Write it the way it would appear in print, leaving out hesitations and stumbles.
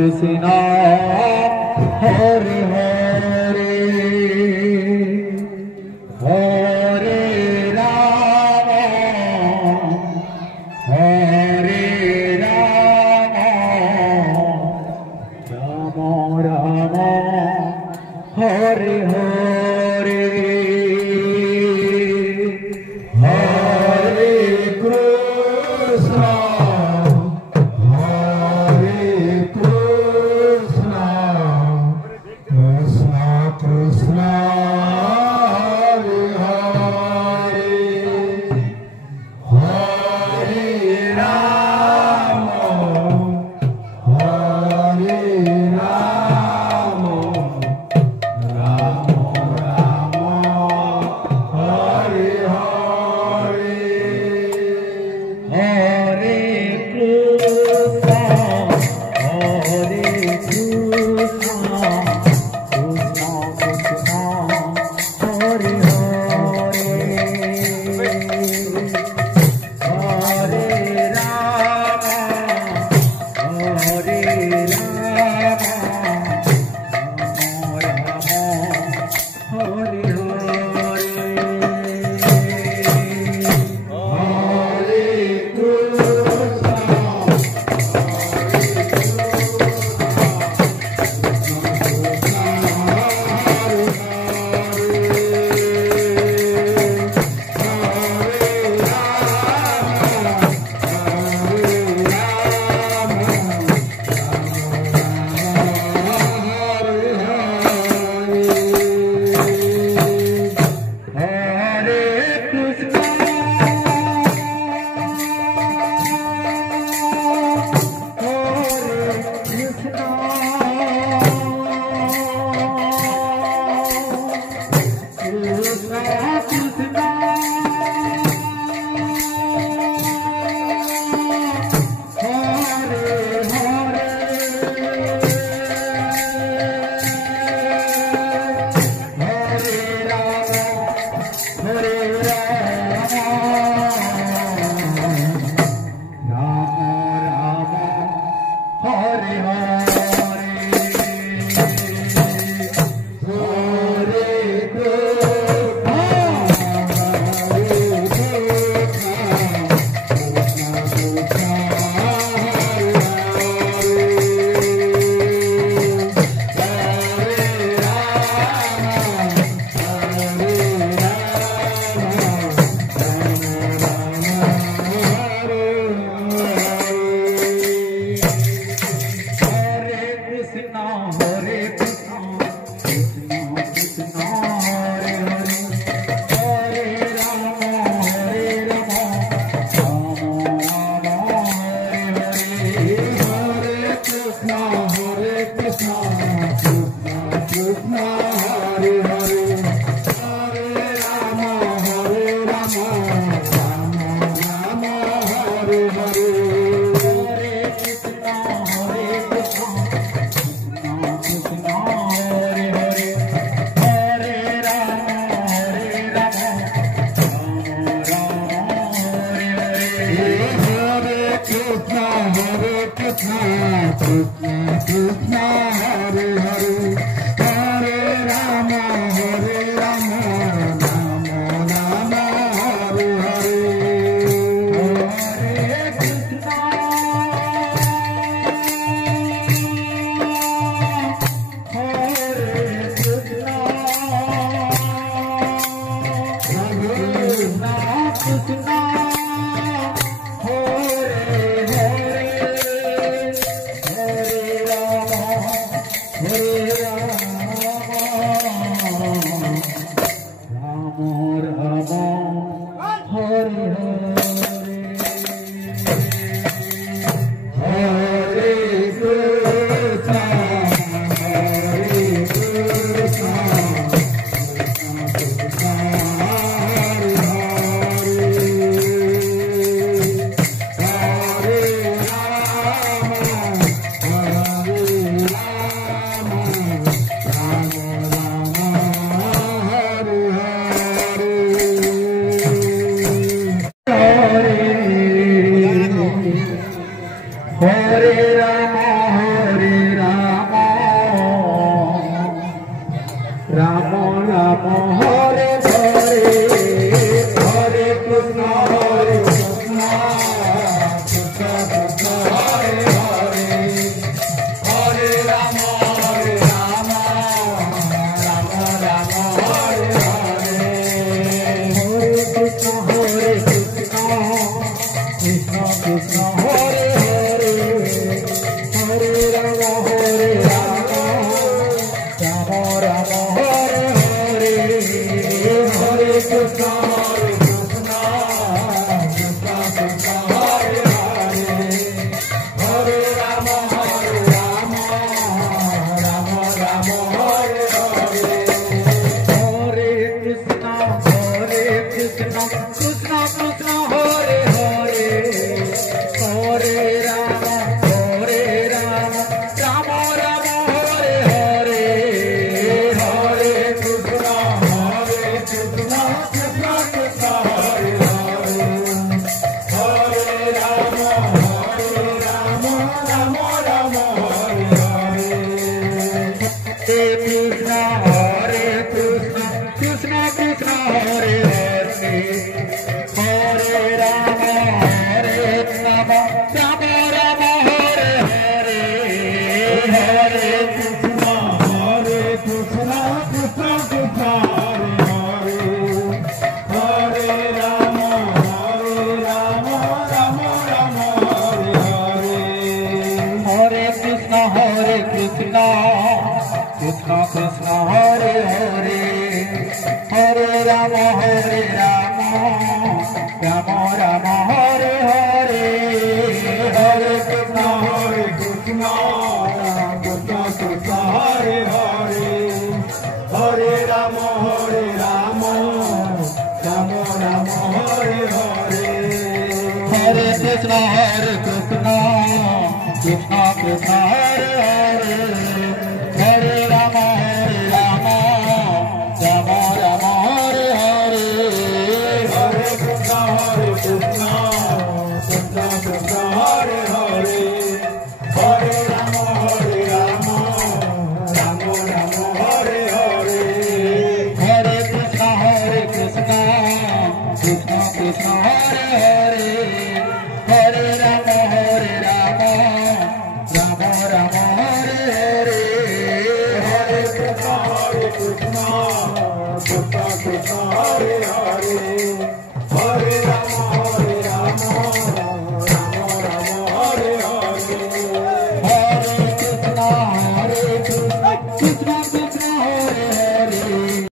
Krishna Hare Hare Hare Rama Hare Rama Rama Rama Hare Hare Hare Krishna Rama Rama Hare Hare Hare Krishna Hare Krishna Krishna Krishna Hare Hare Hare Rama Hare Rama Rama Rama Hare Hare Hare Krishna Hare Krishna Krishna Krishna Hare Hare Hare Rama Hare Rama Rama Rama Hare Hare Hare Krishna Hare Krishna Krishna Krishna Hare Hare Hare Rama Hare Rama Rama Rama Hare Hare Hare Krishna Krishna Krishna Hare Hare Hare Rama Rama Rama Hare Hare Hare Krishna Krishna Krishna Hare Hare Hare Rama Rama Rama Hare Hare Hare Krishna Krishna Krishna Hare Hare Hare Rama Rama Rama Hare Hare Hare Krishna Krishna Krishna Hare Hare Hare Rama Rama Rama Hare Hare Hare Krishna Krishna Krishna Hare Hare Hare Rama Rama Rama Hare Hare Hare Krishna Krishna Krishna Hare Hare Hare Rama Rama Rama Hare Hare Hare Krishna Krishna Krishna Hare Hare Hare Rama Rama Rama Hare Hare Hare Krishna Krishna Krishna Hare Hare Hare Rama Rama Rama Hare Hare Hare Krishna Krishna Krishna Hare Hare Hare Rama Rama Rama Hare Hare Hare Krishna Krishna Krishna Hare Hare